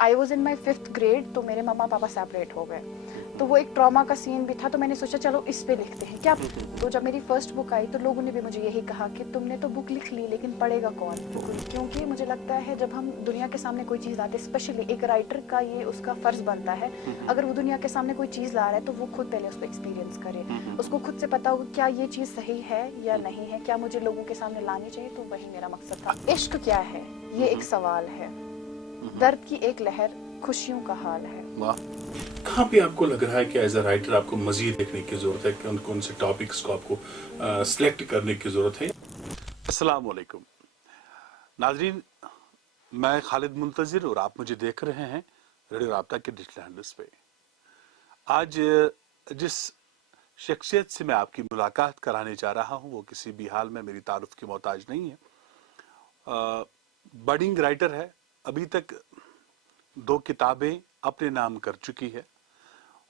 I was in my 5th grade तो मेरे मम्मा पापा सेपरेट हो गए, तो वो एक ट्रॉमा का सीन भी था, तो मैंने सोचा चलो इस पे लिखते हैं क्या। तो जब मेरी फर्स्ट बुक आई तो लोगों ने भी मुझे यही कहा कि तुमने तो बुक लिख ली लेकिन पढ़ेगा कौन, क्योंकि मुझे लगता है जब हम दुनिया के सामने कोई चीज़ लाते, स्पेशली एक राइटर का ये उसका फ़र्ज़ बनता है, अगर वो दुनिया के सामने कोई चीज़ ला रहा है तो वो खुद पहले उसको एक्सपीरियंस करे, उसको खुद से पता हो क्या ये चीज़ सही है या नहीं है, क्या मुझे लोगों के सामने लानी चाहिए। तो वही मेरा मकसद था। इश्क क्या है ये एक सवाल है, दर्द की एक लहर खुशियों का हाल है। वाह, कहाँ पे आपको लग रहा है कि एज अ राइटर आपको मजीद लिखने की जरूरत है, कौन कौन से टॉपिक्स को आपको सिलेक्ट करने की जरूरत है? अस्सलाम वालेकुम नाजरीन, मैं खालिद मुंतजिर और आप मुझे देख रहे हैं रेडियो राब्ता के डिजिटल हैंडल्स पे। आज जिस शख्सियत से मैं आपकी मुलाकात कराने जा रहा हूँ वो किसी भी हाल में मेरी तारुफ की मोहताज नहीं है। बडिंग राइटर है, अभी तक 2 किताबें अपने नाम कर चुकी है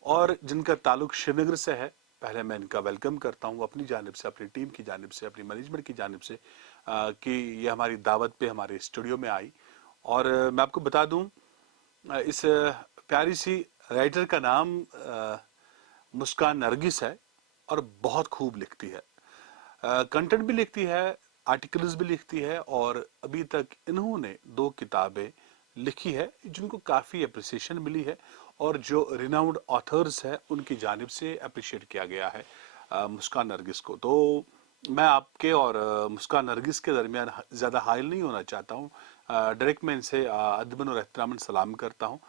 और जिनका ताल्लुक श्रीनगर से है। पहले मैं इनका वेलकम करता हूँ अपनी जानिब से, अपनी टीम की जानिब से, अपनी मैनेजमेंट की जानिब से कि ये हमारी दावत पे हमारे स्टूडियो में आई। और मैं आपको बता दूं, इस प्यारी सी राइटर का नाम मुस्कान नरगिस है और बहुत खूब लिखती है, कंटेंट भी लिखती है, आर्टिकल्स भी लिखती है और अभी तक इन्होंने 2 किताबें लिखी है जिनको काफ़ी अप्रिसिएशन मिली है और जो रिनाउंड ऑथर्स है उनकी जानिब से अप्रिशिएट किया गया है मुस्कान नरगिस को। तो मैं आपके और मुस्कान नरगिस के दरमियान ज़्यादा हाइल नहीं होना चाहता हूँ, डायरेक्ट मैं इनसे अदबन और एहतरामन सलाम करता हूँ।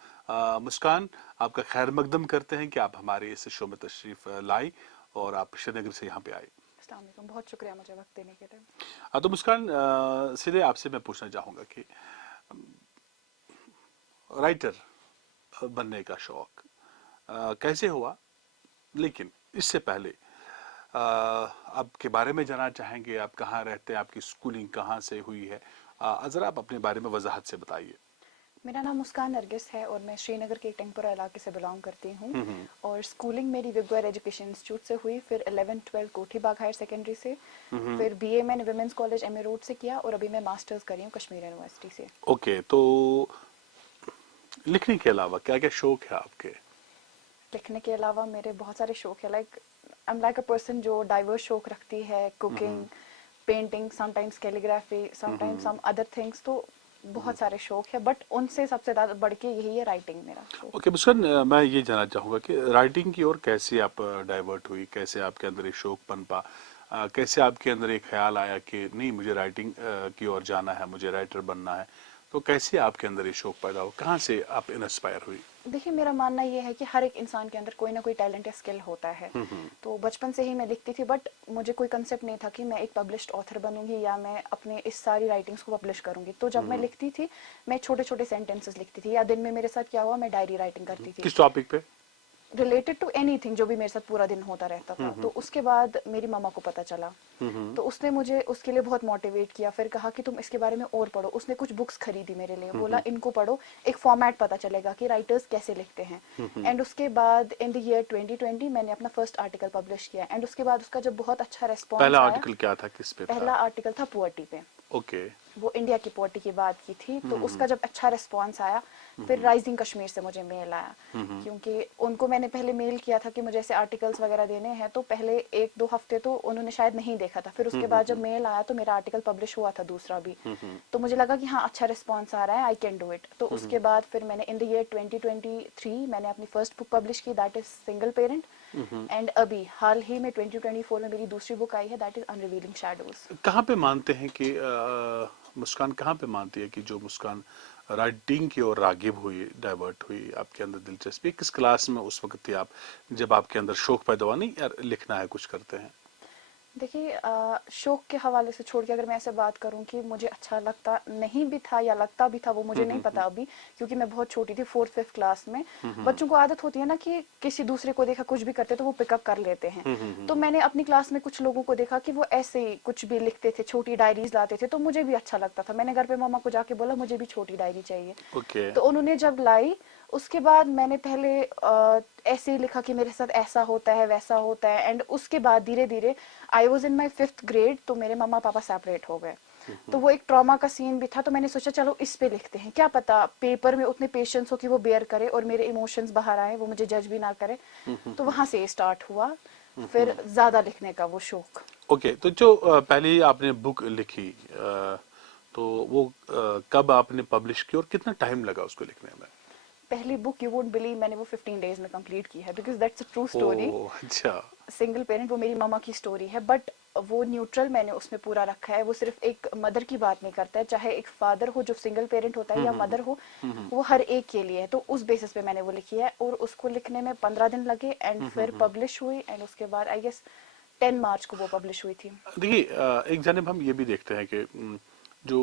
मुस्कान, आपका खैर मकदम करते हैं कि आप हमारे इस शो में तशरीफ़ लाई और आप श्रीनगर से यहाँ पे आए। अस्सलाम वालेकुम, बहुत शुक्रिया मुझे वक्त देने के लिए। तो मुस्कान, सीधे आपसे मैं पूछना चाहूँगा कि राइटर बनने का शौक कैसे हुआ, लेकिन इससे पहले आपके बारे में जानना चाहेंगे, आप कहाँ रहते हैं, आपकी स्कूलिंग कहाँ से हुई है, ज़रा आप अपने बारे में वजाहत से बताइए। मेरा नाम मुस्कान नरगिस है और मैं श्रीनगर के एक टेंगपुरा इलाके से बिलोंग करती हूँ और स्कूलिंग मेरी विगवार एजुकेशन इंस्टीट्यूट से हुई, फिर 11-12 कोठी बाग हायर सेकेंडरी से, फिर बीए मैंने विमेंस कॉलेज एमए रोड से किया और अभी मैं मास्टर्स करी हूँ कश्मीर यूनिवर्सिटी से। ओके, तो लिखने के अलावा क्या क्या शौक है आपके? लिखने के अलावा मेरे बहुत सारे शौक है, like I am like a person जो डाइवर्स शौक रखती है, cooking, painting, sometimes calligraphy, sometimes some other things, तो बहुत सारे शौक है, बट उनसे सबसे ज़्यादा बढ़ के यही है राइटिंग मेरा शौक। ओके मुस्कान, मैं ये जानना चाहूँगा कि राइटिंग की ओर कैसे आप डाइवर्ट हुई, कैसे आपके अंदर एक शौक पनपा, कैसे आपके अंदर एक ख्याल आया कि नहीं मुझे राइटिंग की ओर जाना है, मुझे राइटर बनना है, तो कैसे आपके अंदर ये शौक पैदा हो, कहाँ से आप इंस्पायर हुई? देखिए मेरा मानना ये है कि हर एक इंसान के अंदर कोई ना कोई टैलेंट या स्किल होता है, तो बचपन से ही मैं लिखती थी, बट मुझे कोई कंसेप्ट नहीं था कि मैं एक पब्लिश्ड ऑथर बनूंगी या मैं अपने इस सारी राइटिंग्स को पब्लिश करूंगी। तो जब मैं लिखती थी मैं छोटे छोटे सेंटेंसेस लिखती थी, या दिन में मेरे साथ क्या हुआ मैं डायरी राइटिंग करती थी किस टॉपिक पे? रिलेटेड टू एनीथिंग, जो भी मेरे साथ पूरा दिन होता रहता था। तो उसके बाद मेरी मामा को पता चला, तो उसने मुझे उसके लिए बहुत मोटिवेट किया, फिर कहा कि तुम इसके बारे में और पढ़ो। उसने कुछ बुक्स खरीदी मेरे लिए, बोला इनको पढ़ो, एक फॉर्मेट पता चलेगा कि राइटर्स कैसे लिखते हैं। एंड उसके बाद इन द ईयर 2020 मैंने अपना फर्स्ट आर्टिकल पब्लिश किया, एंड उसके बाद उसका जब बहुत अच्छा रेस्पॉन्स पहला आया। आर्टिकल क्या था, किस पे पहला था? आर्टिकल था पुअर्टी पे, ओके। वो इंडिया की पोवर्टी की बात की थी। तो उसका जब अच्छा रिस्पांस आया, फिर राइजिंग कश्मीर से मुझे मेल आया, क्योंकि उनको मैंने पहले मेल किया था कि मुझे ऐसे आर्टिकल्स वगैरह देने हैं, तो पहले 1-2 हफ्ते तो उन्होंने शायद नहीं देखा था। फिर उसके बाद जब मेल आया तो मेरा आर्टिकल पब्लिश हुआ था दूसरा भी, तो मुझे लगा कि हाँ अच्छा रिस्पांस आ रहा है, आई कैन डू इट। तो उसके बाद फिर मैंने इन द ईयर 2023 मैंने अपनी फर्स्ट बुक पब्लिश की, that is single parent. And अभी हाल ही में 2024 में मेरी दूसरी बुक आई है, दैट इज अनरिवीलिंग शैडोज। कहाँ पे मानते हैं कि मुस्कान कहाँ पे मानती है कि जो मुस्कान राइटिंग की ओर रागिब हुई, डाइवर्ट हुई, आपके अंदर दिलचस्पी किस क्लास में उस वक्त थी आप, जब आपके अंदर शौक पैदा हुआ नहीं यार लिखना है, कुछ करते हैं? देखिए शौक के हवाले से छोड़ के अगर मैं ऐसे बात करूं कि मुझे अच्छा लगता नहीं भी था या लगता भी था, वो मुझे नहीं पता अभी, क्योंकि मैं बहुत छोटी थी, 4th-5th क्लास में। बच्चों को आदत होती है ना कि किसी दूसरे को देखा कुछ भी करते तो वो पिकअप कर लेते हैं। तो मैंने अपनी क्लास में कुछ लोगों को देखा कि वो ऐसे ही कुछ भी लिखते थे, छोटी डायरीज लाते थे, तो मुझे भी अच्छा लगता था। मैंने घर पे मामा को जाके बोला मुझे भी छोटी डायरी चाहिए, ओके। तो उन्होंने जब लाई उसके बाद मैंने पहले ऐसे ही लिखा कि मेरे साथ ऐसा होता है वैसा होता है, एंड उसके बाद धीरे धीरे I was in my 5th grade तो मेरे मम्मा पापा सेपरेट हो गए, तो वो एक ट्रॉमा का सीन भी था, तो मैंने सोचा चलो इस पे लिखते हैं, क्या पता पेपर में उतने पेशेंस हो कि वो बेयर करे और मेरे इमोशंस बाहर आए, वो मुझे जज भी ना करे। तो वहां से स्टार्ट हुआ फिर ज्यादा लिखने का वो शौक। ओके, तो जो पहले आपने बुक लिखी, तो वो कब आपने पब्लिश की और कितना टाइम लगा उसको लिखने में? पहली बुक यू वोंट बिलीव मैंने वो 15 डेज में कंप्लीट की है, because that's a true story. ओह अच्छा। सिंगल पेरेंट वो मेरी मामा की स्टोरी है, बट वो न्यूट्रल मैंने उसमें पूरा रखा है। वो सिर्फ एक मदर की बात नहीं करता है, चाहे एक फादर हो जो सिंगल पेरेंट होता है या मदर हो, वो हर एक के लिए है। तो उस बेसिस पे मैंने वो लिखी है और उसको लिखने में 15 दिन लगे एंड फिर पब्लिश हुई एंड उसके बाद आई गेस 10 मार्च को वो पब्लिश हुई थी। देखिए, एक जानब हम ये भी देखते हैं कि जो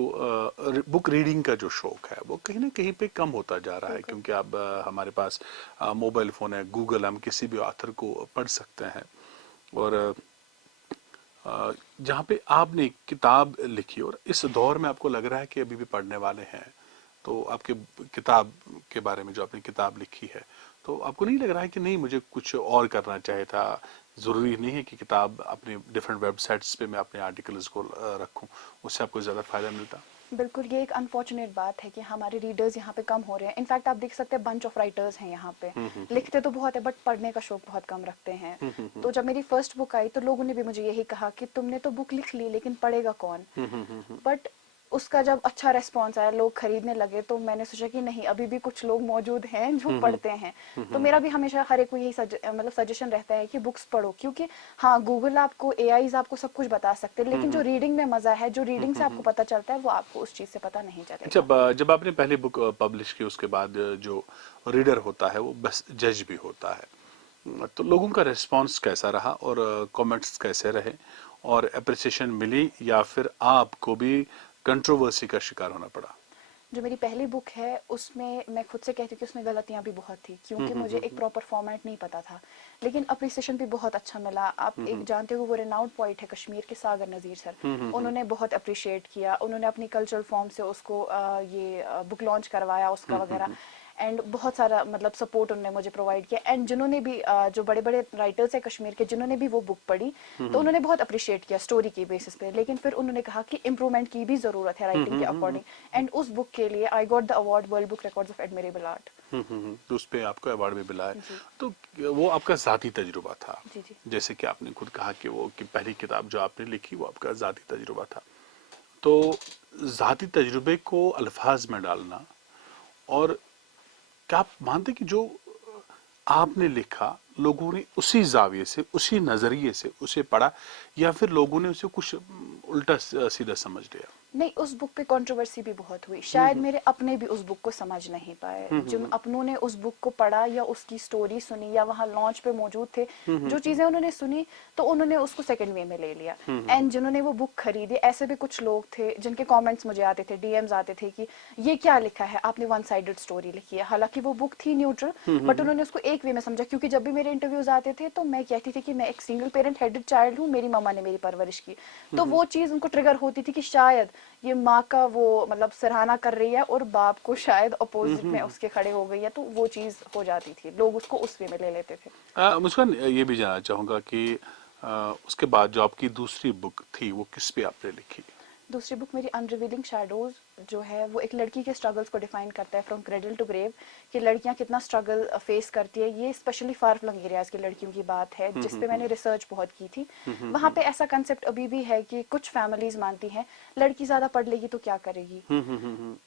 बुक रीडिंग का जो शौक है वो कहीं ना कहीं पे कम होता जा रहा है, बिल्कुल। क्योंकि अब हमारे पास मोबाइल फोन है, गूगल, हम किसी भी ऑथर को पढ़ सकते हैं। और जहाँ पे आपने एक किताब लिखी और इस दौर में आपको लग रहा है कि अभी भी पढ़ने वाले हैं, तो आपके किताब के बारे में जो आपने किताब लिखी है, तो आपको नहीं लग रहा है कि नहीं मुझे कुछ और करना चाहिए था? ज़रूरी नहीं है कि किताब अपने डिफरेंट वेबसाइट्स पे मैं अपने आर्टिकल्स को रखूं, उससे आपको ज़्यादा फायदा मिलता? बिल्कुल, ये एक अनफॉर्चुनेट बात है कि हमारे रीडर्स यहाँ पे कम हो रहे हैं। इनफैक्ट आप देख सकते हैं बंच ऑफ राइटर्स हैं यहाँ पे, लिखते तो बहुत है बट पढ़ने का शौक बहुत कम रखते हैं। तो जब मेरी फर्स्ट बुक आई तो लोगों ने भी मुझे यही कहा कि तुमने तो बुक लिख ली लेकिन पढ़ेगा कौन। बट उसका जब अच्छा रेस्पॉन्स आया, लोग खरीदने लगे, तो मैंने सोचा कि नहीं, अभी भी कुछ लोग मौजूद हैं जो पढ़ते हैं। तो मेरा भी हमेशा हर एक को यही मतलब सजेशन रहता है कि बुक्स पढ़ो, क्योंकि हाँ गूगल आपको, एआईज आपको सब कुछ बता सकते हैं, लेकिन जो रीडिंग में मजा है, जो रीडिंग से आपको पता चलता है, वो आपको उस चीज से पता नहीं अच्छा, चलेगा। जब आपने पहली बुक पब्लिश की उसके बाद जो रीडर होता है वो बस जज भी होता है, तो लोगों का रिस्पांस कैसा रहा और कमेंट्स कैसे रहे, और अप्रिसिएशन मिली या फिर आपको भी कंट्रोवर्सी का शिकार होना पड़ा? जो मेरी पहली बुक है उसमें मैं खुद से कहती हूँ कि उसमें गलतियां भी बहुत थी, क्योंकि मुझे एक प्रॉपर फॉर्मेट नहीं पता था, लेकिन अप्रिसिएशन भी बहुत अच्छा मिला। आप एक जानते हो वो रेनाउंड पोइट है कश्मीर के, सागर नज़ीर सर, उन्होंने बहुत अप्रिशिएट किया। उन्होंने अपनी कल्चरल फॉर्म से उसको ये बुक लॉन्च करवाया उसका वगैरह, एंड बहुत सारा मतलब सपोर्ट उन्होंने मुझे प्रोवाइड किया। एंड जिन्होंने भी जो बड़े बड़े राइटर्स हैं कश्मीर के, जिन्होंने भी वो बुक पढ़ी, तो उन्होंने बहुत अप्रिशिएट किया स्टोरी की बेसिस पे, लेकिन फिर उन्होंने कहा कि इम्प्रूवमेंट की भी ज़रूरत है राइटिंग के अकॉर्डिंग। एंड उस बुक के लिए I got the award world book records of admirable art. तो उस पे आपको अवार्ड भी मिला है। जी तो वो आपका ज़ाती तजुर्बा था, जी जी। जैसे कि आपने खुद कहा कि वो कि पहली किताब जो आपने लिखी वो आपका ज़ाती तजुर्बा था। तो ज़ाती तजुर्बे को अल्फाज में डालना, और क्या आप मानते कि जो आपने लिखा लोगों ने उसी जाविये से, उसी नजरिए से उसे पढ़ा, या फिर लोगों ने उसे कुछ उल्टा सीधा समझ लिया? नहीं, उस बुक पे कंट्रोवर्सी भी बहुत हुई, शायद मेरे अपने भी उस बुक को समझ नहीं पाए। जिन अपनों ने उस बुक को पढ़ा या उसकी स्टोरी सुनी या वहाँ लॉन्च पे मौजूद थे, जो चीजें उन्होंने सुनी तो उन्होंने उसको सेकंड वे में ले लिया। एंड जिन्होंने वो बुक खरीदी, ऐसे भी कुछ लोग थे जिनके कमेंट्स मुझे आते थे, डीएम्स आते थे कि ये क्या लिखा है आपने, वन साइडेड स्टोरी लिखी है। हालांकि वो बुक थी न्यूट्रल, बट उन्होंने उसको एक वे में समझा, क्योंकि जब भी मेरे इंटरव्यूज आते थे तो मैं कहती थी कि मैं एक सिंगल पेरेंट हेडेड चाइल्ड हूँ, मेरी मम्मा ने मेरी परवरिश की। तो वो चीज उनको ट्रिगर होती थी कि शायद ये माँ का वो मतलब सराहना कर रही है और बाप को शायद अपोजिट में उसके खड़े हो गई है, तो वो चीज हो जाती थी, लोग उसको उस वे में ले लेते थे। मुस्कान, ये भी जानना चाहूंगा कि उसके बाद जो आपकी दूसरी बुक थी वो किस पे आपने लिखी? दूसरी बुक मेरी अनरिवीलिंग शैडोज जो है, वो एक लड़की के स्ट्रगल्स को डिफाइन करता है, फ्रॉम क्रेडल टू ग्रेव, कि लड़कियां कितना स्ट्रगल फेस करती है। ये स्पेशली फार फ्लंग एरियाज की लड़कियों की बात है, जिस पे मैंने रिसर्च बहुत की थी। वहाँ पे ऐसा कंसेप्ट अभी भी है कि कुछ फैमिलीज मानती हैं लड़की ज्यादा पढ़ लेगी तो क्या करेगी।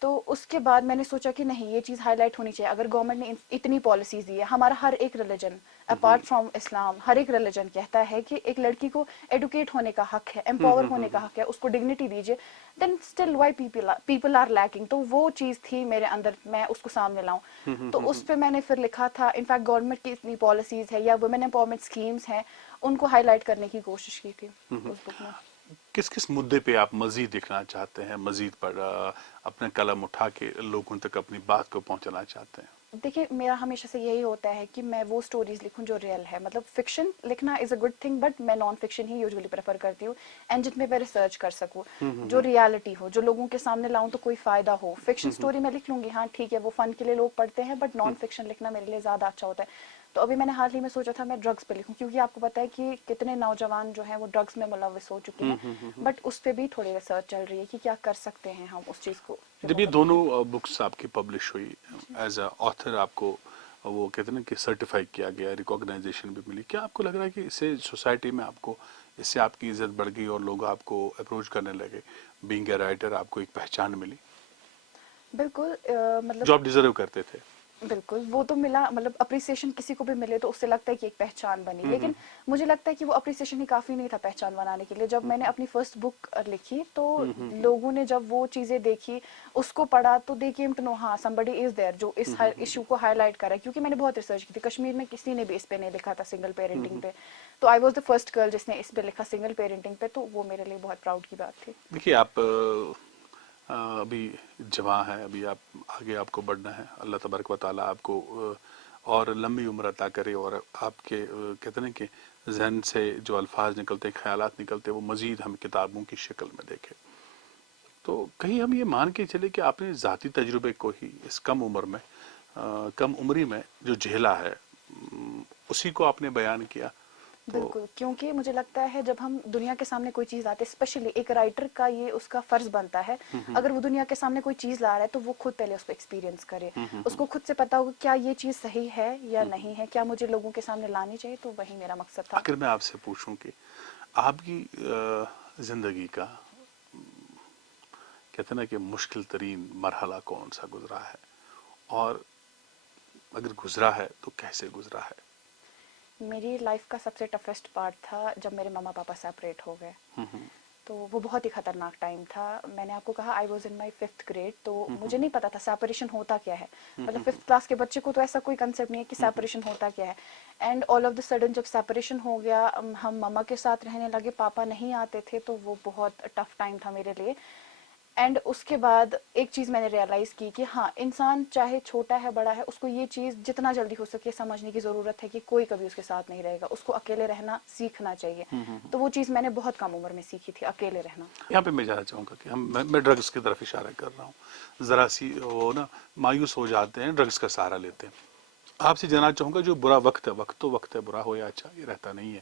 तो उसके बाद मैंने सोचा कि नहीं, ये चीज हाईलाइट होनी चाहिए। अगर गवर्नमेंट ने इतनी पॉलिसीज दी है, हमारा हर एक रिलीजन अपार्ट फ्रॉम इस्लाम, हर एक रिलीजन कहता है कि एक लड़की को एडुकेट होने का हक है, एम्पावर होने का हक है, उसको डिग्निटी दीजिए, then still why people are lacking. तो वो चीज थी मेरे अंदर, मैं उसको सामने लाऊं। तो उस पे मैंने फिर लिखा था, इनफैक्ट गवर्नमेंट की इतनी पॉलिसीज है या वुमेन एम्पावरमेंट स्कीम्स हैं, उनको हाईलाइट करने की कोशिश की थी उस बुक में। किस किस मुद्दे पे आप मजीद लिखना चाहते हैं, मजीद पर अपने कलम उठा के लोगों तक अपनी बात को पहुंचाना चाहते हैं? देखिए, मेरा हमेशा से यही होता है कि मैं वो स्टोरीज लिखूं जो रियल है। मतलब फिक्शन लिखना is a good thing, but मैं नॉन फिक्शन ही यूजुअली प्रेफर करती हूँ, एंड जितने मैं रिसर्च कर सकूं, जो रियलिटी हो, जो लोगों के सामने लाऊं तो कोई फायदा हो। फिक्शन स्टोरी मैं लिख लूंगी, हाँ ठीक है, वो फन के लिए लोग पढ़ते हैं, बट नॉन फिक्शन लिखना मेरे लिए ज्यादा अच्छा होता है। تو ابھی میں نے حال ہی میں سوچا تھا میں ڈرگس پہ لکھوں، کیونکہ آپ کو پتا ہے کہ کتنے نوجوان جو ہیں وہ ڈرگس میں ملوث ہو چکے ہیں، بٹ اس پہ بھی تھوڑی ریسرچ چل رہی ہے کہ کیا کر سکتے ہیں ہم اس چیز کو جب یہ remove دونوں بکس آپ کی پبلش ہوئی ایز اے آتھر، آپ کو وہ کہتے ہیں نا کہ سرٹیفائی کیا گیا، ریکاگنائزیشن بھی ملی، کیا آپ کو لگ رہا ہے کہ اس سے سوسائٹی میں آپ کو اس سے آپ کی عزت بڑھ گئی اور لوگ آپ کو اپروچ کرنے لگے، بینگ اے رائٹر آپ کو ایک پہچان ملی بالکل مطلب جو آپ ڈیزرو کرتے تھے؟ بالکل وہ تو ملا، مطلب اپریسیشن کسی کو بھی ملے تو اس سے لگتا ہے کہ ایک پہچان بنی، لیکن مجھے لگتا ہے کہ وہ اپریسیشن ہی کافی نہیں تھا پہچان بنانے کے لیے. جب میں نے اپنی فرسٹ بک لکھی تو لوگوں نے جب وہ چیزیں دیکھی، اس کو پڑھا، تو دے کیم ٹو نو ہاں somebody از there جو اس ایشو کو ہائی لائٹ کرا ہے. کیونکہ میں نے بہت ریسرچ کی تھی، کشمیر میں کسی نے بھی اس پہ نہیں لکھا تھا سنگل پیرنٹنگ پہ، تو I was the first girl جس نے اس پہ لکھا سنگل پیرنٹنگ پہ، تو وہ میرے لیے بہت پراؤڈ کی بات تھی. دیکھیے آپ ابھی جوان ہیں، ابھی آپ آگے آپ کو بڑھنا ہے، اللہ تبارک و تعالیٰ آپ کو اور لمبی عمر عطا کرے، اور آپ کے کہتے ہیں کہ ذہن سے جو الفاظ نکلتے ہیں، خیالات نکلتے ہیں، وہ مزید ہم کتابوں کی شکل میں دیکھیں. تو کہیں ہم یہ مان کے چلے کہ آپ نے ذاتی تجربے کو ہی اس کم عمر میں کم عمری میں جو جھیلا ہے اسی کو آپ نے بیان کیا. تو بالکل، کیونکہ مجھے لگتا ہے جب ہم دنیا کے سامنے کوئی چیز لاتے، اسپیشلی ایک رائٹر کا یہ اس کا فرض بنتا ہے، اگر وہ دنیا کے سامنے کوئی چیز لا رہا ہے تو وہ خود پہلے اس کو ایکسپیرینس کرے، اس کو خود سے پتا ہوگا کیا یہ چیز صحیح ہے یا نہیں ہے، کیا مجھے لوگوں کے سامنے لانی چاہیے. تو وہی میرا مقصد تھا. اگر میں آپ سے پوچھوں کہ آپ کی زندگی کا کہتے ہیں نا کہ مشکل ترین مرحلہ کون سا گزرا ہے، اور اگر گزرا ہے تو کیسے گزرا ہے؟ میری لائف کا سب سے ٹفسٹ پارٹ تھا جب میرے ماما پاپا سیپریٹ ہو گئے. تو وہ بہت ہی خطرناک ٹائم تھا. میں نے آپ کو کہا I was in my 5th grade, تو مجھے نہیں پتا تھا سیپریشن ہوتا کیا ہے. مطلب 5th کلاس کے بچے کو تو ایسا کوئی کنسیپٹ نہیں ہے کہ سیپریشن ہوتا کیا ہے. And all of the sudden جب سیپریشن ہو گیا، ہم ماما کے ساتھ رہنے لگے، پاپا نہیں آتے تھے، تو وہ بہت ٹف ٹائم تھا میرے لیے. اینڈ اس کے بعد ایک چیز میں نے ریئلائز کی کہ ہاں، انسان چاہے چھوٹا ہے بڑا ہے، اس کو یہ چیز جتنا جلدی ہو سکے سمجھنے کی ضرورت ہے کہ کوئی کبھی اس کے ساتھ نہیں رہے گا، اس کو اکیلے رہنا سیکھنا چاہیے. تو وہ چیز میں نے بہت کم عمر میں سیکھی تھی، اکیلے رہنا. یہاں پہ میں جانا چاہوں گا کہ میں ڈرگس کی طرف اشارہ کر رہا ہوں. ذرا سی وہ نا مایوس ہو جاتے ہیں، ڈرگس کا سہارا لیتے ہیں. آپ سے جاننا چاہوں گا جو برا وقت ہے، وقت تو وقت ہے، برا ہو یا اچھا یہ رہتا نہیں ہے،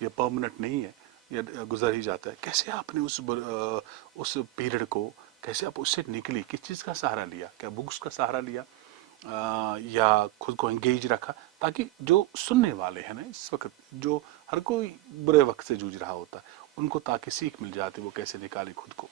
یہ پرماننٹ نہیں ہے، یہ گزر ہی جاتا ہے. کیسے آپ نے اس پیریڈ کو کیسے آپ اس سے نکلی؟ کس چیز کا سہارا لیا؟ کیا بکس کا سہارا لیا یا خود کو انگیج رکھا، تاکہ جو سننے والے ہیں نا اس وقت، جو ہر کوئی برے وقت سے جوجھ رہا ہوتا ہے، ان کو تاکہ سیکھ مل جاتی وہ کیسے نکالے خود کو؟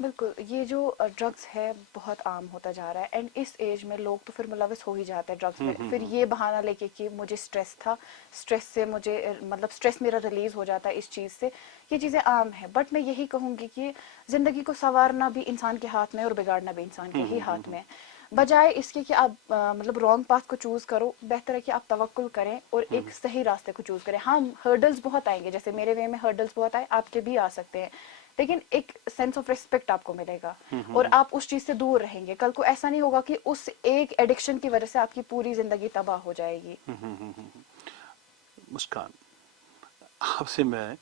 بالکل، یہ جو ڈرگس ہے بہت عام ہوتا جا رہا ہے، اینڈ اس ایج میں لوگ تو پھر ملوث ہو ہی جاتے ہیں ڈرگس میں. پھر یہ بہانہ لے کے کہ مجھے اسٹریس تھا، اسٹریس سے مجھے مطلب اسٹریس میرا ریلیز ہو جاتا ہے اس چیز سے. یہ چیزیں عام ہیں، بٹ میں یہی کہوں گی کہ زندگی کو سنوارنا بھی انسان کے ہاتھ میں اور بگاڑنا بھی انسان کے ہی ہاتھ میں. بجائے اس کے کہ آپ مطلب رانگ پاتھ کو چوز کرو، بہتر ہے کہ آپ توکل کریں اور ایک صحیح راستے کو چوز کریں. ہاں، ہرڈلز بہت آئیں گے، جیسے میرے وے میں ہرڈلز بہت آئے، آپ کے بھی آ سکتے ہیں، لیکن ایک سینس آف ریسپیکٹ آپ کو ملے گا اور آپ اس چیز سے دور رہیں گے. کل کو ایسا نہیں ہوگا کہ اس ایک ایڈکشن کی وجہ سے آپ کی پوری زندگی تباہ ہو جائے گی. مسکان، آپ سے میں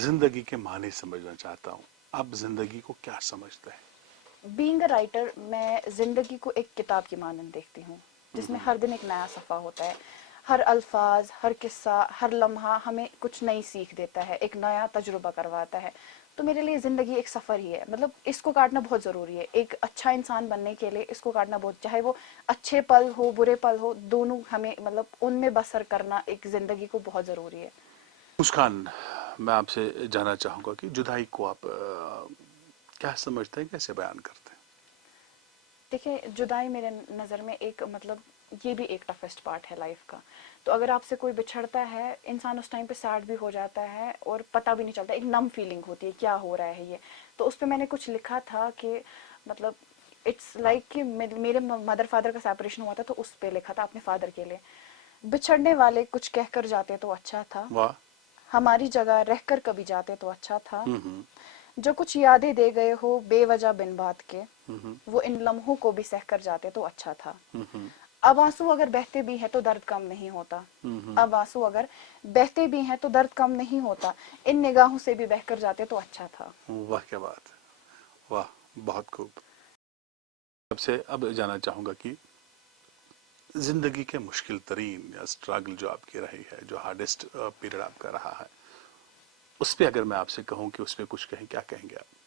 زندگی کے معنی سمجھنا چاہتا ہوں. آپ زندگی کو کیا سمجھتے ہیں؟ بینگ اے رائٹر، میں زندگی کو ایک کتاب کی مانند دیکھتی ہوں، جس میں ہر دن ایک نیا صفحہ ہوتا ہے. ہر الفاظ، ہر قصہ، ہر لمحہ ہمیں کچھ نئی سیکھ دیتا ہے، ایک نیا تجربہ کرواتا ہے. تو میرے لیے زندگی ایک سفر ہی ہے. مطلب اس کو کاٹنا بہت ضروری ہے. ایک اچھا انسان بننے کے لیے اس کو کاٹنا بہت، چاہے وہ اچھے پل ہو برے پل ہو، دونوں ہمیں مطلب ان میں بسر کرنا ایک زندگی کو بہت ضروری ہے. مسکان، میں آپ سے جاننا چاہوں گا کہ جدائی کو آپ کیا سمجھتے ہیں، کیسے بیان کرتے ہیں؟ دیکھیں، جدائی میرے نظر میں ایک مطلب یہ بھی ایک ٹفسٹ پارٹ ہے لائف کا. تو اگر آپ سے کوئی بچھڑتا ہے، انسان اس ٹائم پہ سیڈ بھی ہو جاتا ہے اور پتہ بھی نہیں چلتا، ایک نم فیلنگ ہوتی ہے کیا ہو رہا ہے یہ. تو اس پہ میں نے کچھ لکھا تھا کہ مطلب اٹس لائک کہ میرے مدر فادر کا سیپریشن ہوا تھا، تو اس پہ لکھا تھا اپنے فادر کے لیے. بچھڑنے والے کچھ کہہ کر جاتے تو اچھا تھا، واہ. ہماری جگہ رہ کر کبھی جاتے تو اچھا تھا. جو کچھ یادیں دے گئے ہو بے وجہ بن بات کے، وہ ان لمحوں کو بھی سہ کر جاتے تو اچھا تھا. اب آنسو اگر بہتے بھی ہیں تو درد کم نہیں ہوتا، اب آنسو اگر بہتے بھی ہیں تو درد کم نہیں ہوتا، ان نگاہوں سے بھی بہہ کر جاتے تو اچھا تھا. واہ کیا بات ہے، واہ، بہت خوب. اب سے اب جانا چاہوں گا کہ زندگی کے مشکل ترین یا اسٹرگل جو آپ کی رہی ہے، جو ہارڈسٹ پیریڈ آپ کا رہا ہے، اس پہ اگر میں آپ سے کہوں کہ اس پہ کچھ کہیں، کیا کہیں گے آپ؟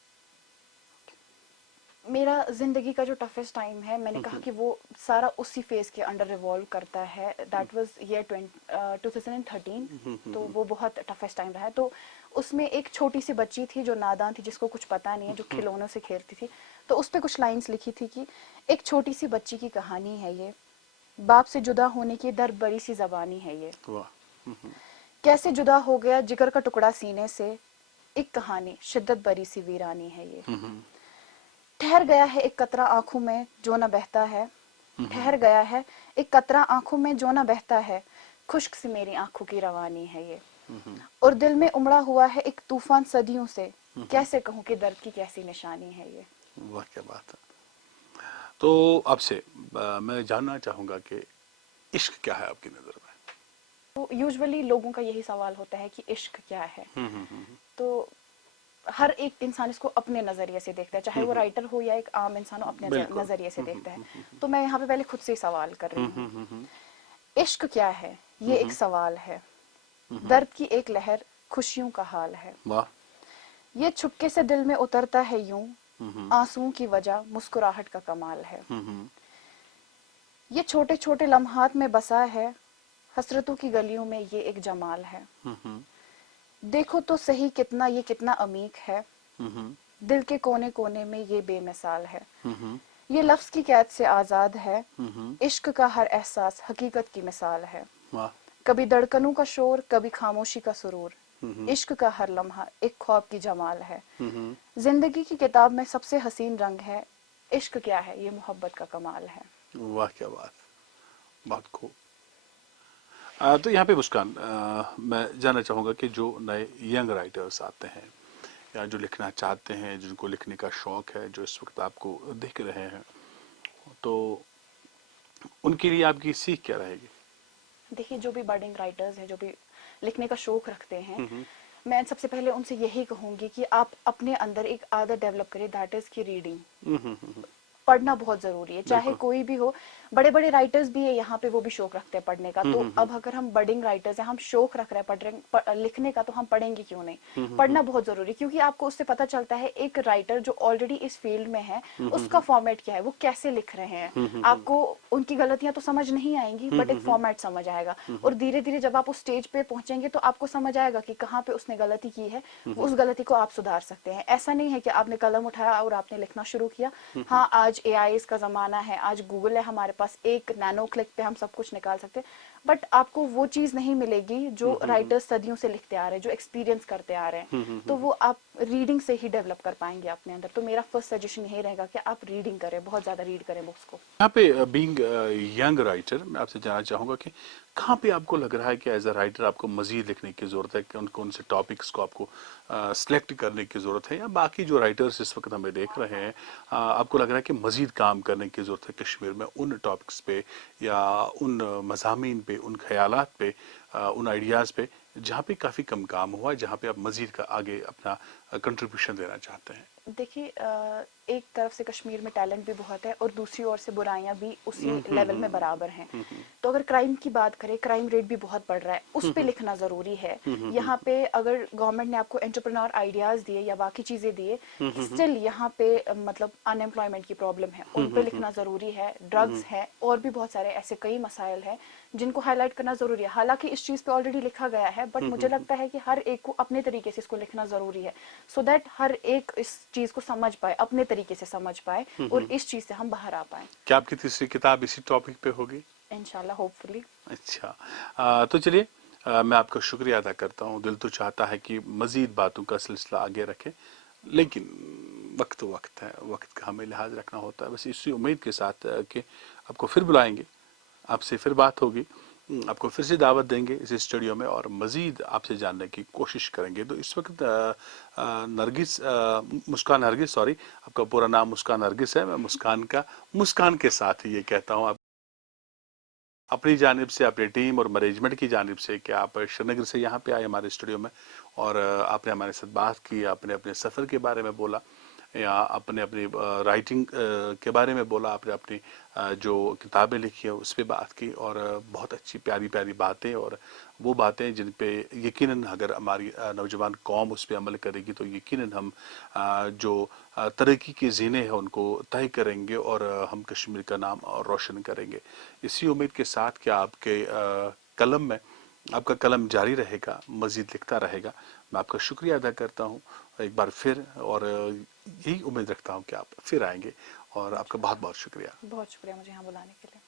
میرا زندگی کا جو ٹفسٹ ٹائم ہے، میں نے کہا کہ وہ سارا اسی فیز کے انڈر ریوالو کرتا ہے. That was year 2013. تو وہ بہت ٹفسٹ ٹائم رہا ہے. تو اس میں ایک چھوٹی سی بچی تھی جو نادان تھی، جس کو کچھ پتا نہیں ہے، جو کھلونوں سے کھیلتی تھی. تو اس پہ کچھ لائنز لکھی تھی کہ ایک چھوٹی سی بچی کی کہانی ہے یہ، باپ سے جدا ہونے کی درد بڑی سی زبانی ہے یہ، واہ. کیسے جدا ہو گیا جگر کا ٹکڑا سینے سے، ایک کہانی شدت بری سی ویرانی ہے یہ. ٹھہر گیا ہے ایک قطرہ آنکھوں میں جو نہ بہتا ہے، ٹھہر گیا ہے ایک قطرہ آنکھوں میں جو نہ بہتا ہے، خشک سی میری آنکھوں کی روانی ہے یہ. اور دل میں امڑا ہوا ہے ایک طوفان صدیوں سے، کیسے کہوں کہ درد کی کیسی نشانی ہے یہ. واہ کیا بات ہے. تو آپ سے میں جاننا چاہوں گا کہ عشق کیا ہے آپ کی نظر میں؟ تو یوزولی لوگوں کا یہی سوال ہوتا ہے کہ عشق کیا ہے. تو ہر ایک انسان اس کو اپنے نظریے سے دیکھتا ہے، چاہے وہ رائٹر ہو یا ایک عام انسان ہو، اپنے بالکل. نظریے سے دیکھتا ہے. تو میں یہاں پہ پہلے خود سے ہی سوال کر رہی ہوں، عشق کیا ہے؟ یہ ایک سوال ہے، درد کی ایک لہر، خوشیوں کا حال ہے. واہ. یہ چھپکے سے دل میں اترتا ہے یوں، آنسوؤں کی وجہ مسکراہٹ کا کمال ہے. یہ چھوٹے چھوٹے لمحات میں بسا ہے، حسرتوں کی گلیوں میں یہ ایک جمال ہے. دیکھو تو صحیح کتنا یہ کتنا عمیق ہے، دل کے کونے کونے میں یہ بے مثال ہے. یہ لفظ کی قید سے آزاد ہے، عشق کا ہر احساس حقیقت کی مثال ہے. واہ. کبھی دھڑکنوں کا شور، کبھی خاموشی کا سرور، عشق کا ہر لمحہ ایک خواب کی جمال ہے. زندگی کی کتاب میں سب سے حسین رنگ ہے، عشق کیا ہے؟ یہ محبت کا کمال ہے. واہ کیا بات، بہت خوب. تو یہاں پہ مسکان، میں جاننا چاہوں گا کہ جو نئے ینگ رائٹرز آتے ہیں یا جو لکھنا چاہتے ہیں، جن کو لکھنے کا شوق ہے، جو اس وقت آپ کو دیکھ رہے ہیں، تو ان کے لیے آپ کی سیکھ کیا رہے گی؟ دیکھیے، جو بھی برڈنگ رائٹرز ہیں، جو بھی لکھنے کا شوق رکھتے ہیں، میں سب سے پہلے ان سے یہی کہوں گی کہ آپ اپنے اندر ایک عادت ڈیولپ کریں، دیٹ از کی ریڈنگ. پڑھنا بہت ضروری ہے، چاہے بالکل. کوئی بھی ہو. بڑے بڑے رائٹرز بھی ہے یہاں پہ، وہ بھی شوق رکھتے ہیں پڑھنے کا. تو اب اگر ہم برڈنگ رائٹرز ہیں، ہم شوق رکھ رہے ہیں لکھنے کا، تو ہم پڑھیں گے کیوں نہیں؟ پڑھنا بہت ضروری ہے، کیونکہ آپ کو اس سے پتہ چلتا ہے ایک رائٹر جو آلریڈی اس فیلڈ میں ہے، اس کا فارمیٹ کیا ہے، وہ کیسے لکھ رہے ہیں. آپ کو ان کی غلطیاں تو سمجھ نہیں آئیں گی، بٹ ایک فارمیٹ سمجھ آئے گا. اور دھیرے دھیرے جب آپ اس اسٹیج پہ پہنچیں گے تو آپ کو سمجھ آئے گا کہ کہاں پہ اس نے غلطی کی ہے، اس غلطی کو آپ سدھار سکتے ہیں. ایسا نہیں ہے کہ آپ نے قلم اٹھایا اور آپ نے لکھنا شروع کیا. ہاں، آج اے آئی کا زمانہ ہے، آج گوگل ہے ہمارے پاس، ایک نینو کلک پہ ہم سب کچھ نکال سکتے ہیں. بٹ آپ کو وہ چیز نہیں ملے گی جو رائٹر صدیوں سے لکھتے آ رہے ہیں، جو ایکسپیرینس کرتے آ رہے ہیں. تو وہ آپ ریڈنگ سے ہی ڈیولپ کر پائیں گے اپنے اندر. تو میرا فرسٹ سجیشن یہی رہے گا کہ آپ ریڈنگ کریں، بہت زیادہ ریڈ کریں بکس کو. یہاں پہ بینگ ینگ رائٹر، میں آپ سے جاننا چاہوں گا کہ کہاں پہ آپ کو لگ رہا ہے کہ ایز اے رائٹر آپ کو مزید لکھنے کی ضرورت ہے، کہ کون سے ٹاپکس کو آپ کو سلیکٹ کرنے کی ضرورت ہے، یا باقی جو رائٹرز اس وقت ہمیں دیکھ رہے ہیں، آپ کو لگ رہا ہے کہ مزید کام کرنے کی ضرورت ہے کشمیر میں ان ٹاپکس پہ یا ان مضامین پہ، ان خیالات پہ، ان آئیڈیاز پہ جہاں پہ کافی کم کام ہوا ہے، جہاں پہ آپ مزید کا آگے اپنا کنٹریبیوشن دینا چاہتے ہیں؟ دیکھیے، ایک طرف سے کشمیر میں ٹیلنٹ بھی بہت ہے، اور دوسری اور سے برائیاں بھی اسی لیول میں برابر ہیں. تو اگر کرائم کی بات کریں، کرائم ریٹ بھی بہت بڑھ رہا ہے، اس پہ لکھنا ضروری ہے. یہاں پہ اگر گورنمنٹ نے آپ کو انٹرپرینور آئیڈیاز دیے یا باقی چیزیں دیے، اسٹل یہاں پہ مطلب ان ایمپلائمنٹ کی پرابلم ہے، ان پہ لکھنا ضروری ہے. ڈرگز ہے، اور بھی بہت سارے ایسے کئی مسائل ہیں جن کو ہائی لائٹ کرنا ضروری ہے. حالانکہ اس چیز پہ آلریڈی لکھا گیا ہے، بٹ مجھے لگتا ہے کہ ہر ایک کو اپنے طریقے سے اس کو لکھنا ضروری ہے، سو دیٹ ہر ایک اس چیز کو سمجھ پائے، اپنے طریقے سے سمجھ پائے، اور اس چیز سے ہم باہر آ پائیں. کیا آپ کی تیسری کتاب اسی ٹاپک پہ ہوگی؟ انشاءاللہ، ہوپ فلی. اچھا، تو چلیے، میں آپ کا شکریہ ادا کرتا ہوں. دل تو چاہتا ہے کہ مزید باتوں کا سلسلہ آگے رکھیں، لیکن وقت وقت ہے، وقت کا ہمیں لحاظ رکھنا ہوتا ہے. بس اسی امید کے ساتھ کہ آپ کو پھر بلائیں گے، آپ سے پھر بات ہوگی، آپ کو پھر سے دعوت دیں گے اس اسٹوڈیو میں، اور مزید آپ سے جاننے کی کوشش کریں گے. تو اس وقت مسکان نرگس، سوری، آپ کا پورا نام مسکان نرگس ہے. میں مسکان کے ساتھ یہ کہتا ہوں، اپنی جانب سے، اپنی ٹیم اور مینجمنٹ کی جانب سے، کہ آپ شری نگر سے یہاں پہ آئے ہمارے اسٹوڈیو میں، اور آپ نے ہمارے ساتھ بات کی، آپ نے اپنے سفر کے بارے میں بولا. या अपने अपनी राइटिंग के बारे में बोला, आपने अपनी जो किताबें लिखी है उस पर बात की, और बहुत अच्छी प्यारी प्यारी बातें, और वो बातें जिन पे यकीनन अगर हमारी नौजवान कौम उस पर अमल करेगी तो यकीनन हम जो तरक्की के ज़ीने हैं उनको तय करेंगे, और हम कश्मीर का नाम और रोशन करेंगे। इसी उम्मीद के साथ कि आपके कलम में आपका कलम जारी रहेगा, मज़ीद लिखता रहेगा। मैं आपका शुक्रिया अदा करता हूँ एक बार फिर, और यही उम्मीद रखता हूँ कि आप फिर आएंगे, और आपका बहुत बहुत शुक्रिया। बहुत शुक्रिया मुझे यहाँ बुलाने के लिए।